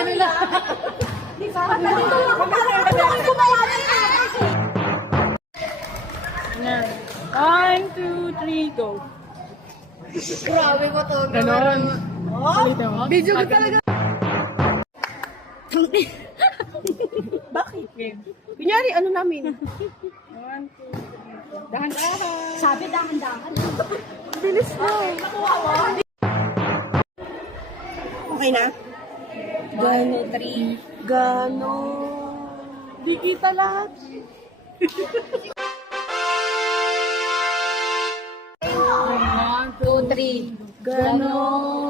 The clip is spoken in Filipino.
kanila. Yan. 1, 2, 3, go. Grabe mo to. Ganon. Video ko talaga. Bakit? Kunyari, ano namin? 1, 2, 3, dahan-dahan. Sabi, dahan-dahan. Bilis na. Okay na? Gano, 3. Gano. Di kita lahat. 2, 3. Gano.